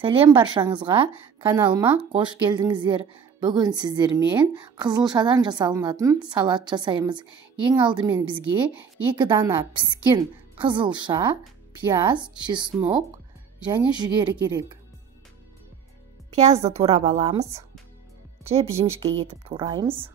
Сәлем баршаңызға, каналыма қош келдіңіздер. Бүгін сіздермен қызылшадан жасалынатын салат жасаймыз. Ең алдымен бізге 2 дана піскен қызылша, пияз, чеснок және жүгері керек. Пиязды турап аламыз. Жіп-жіңішке етіп тураймыз.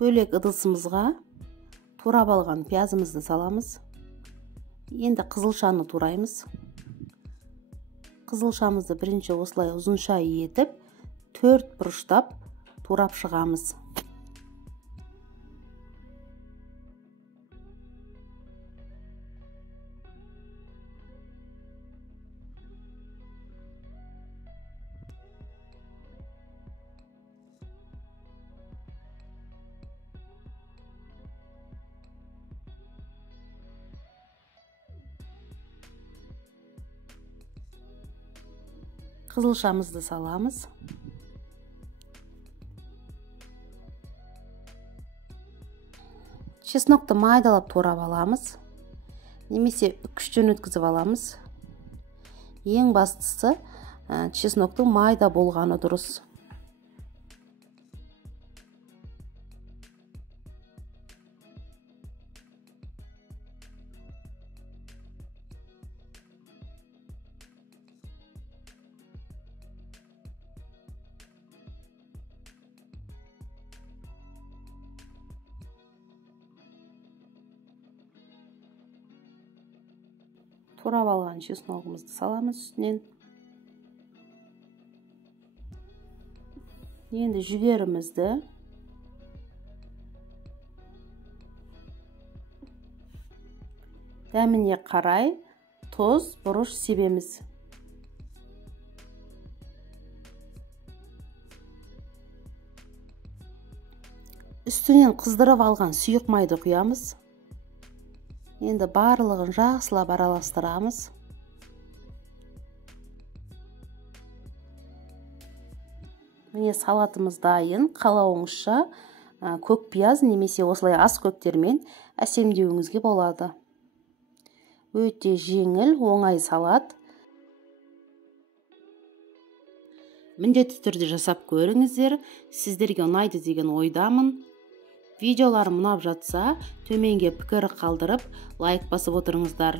Бөлек ыдысымызға турап алған пиязымызды саламыз. Енді қызылшаны тураймыз. Қызылшамызды бірінші осылай ұзынша етіп, 4 бұрыштап турап шығамыз. Қызылшамызды саламыз. Чеснокты майдалап турап аламыз. Немесе үкіштен өткізіп аламыз. Ең бастысы чесноктың майда болғаны дұрыс. Турап алған чесногымызды саламыз үстінен. Енді жүгерімізді дәміне қарай тұз, бұрыш себеміз. Үстінен қыздырып алған сұйық майды құямыз. Енді барлығын жақсылап араластырамыз. Міне салатымыз дайын. Қалауыңызша көк пияз немесе осылай ас көктермен әсемдеуіңізге болады. Өте жеңіл, оңай салат. Міндетті түрде жасап көріңіздер. Сіздерге ұнайды деген ойдамын. Видеоларым ұнап жатса, төменге пікір қалдырып, лайк басып отырыңыздар.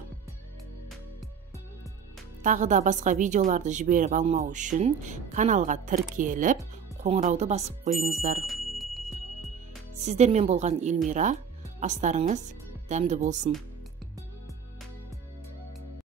Тағы да басқа видеоларды жіберіп алмау үшін каналға тіркеліп, қоңырауды басып қойыңыздар. Сіздермен болған Эльмира, астарыңыз дәмді болсын.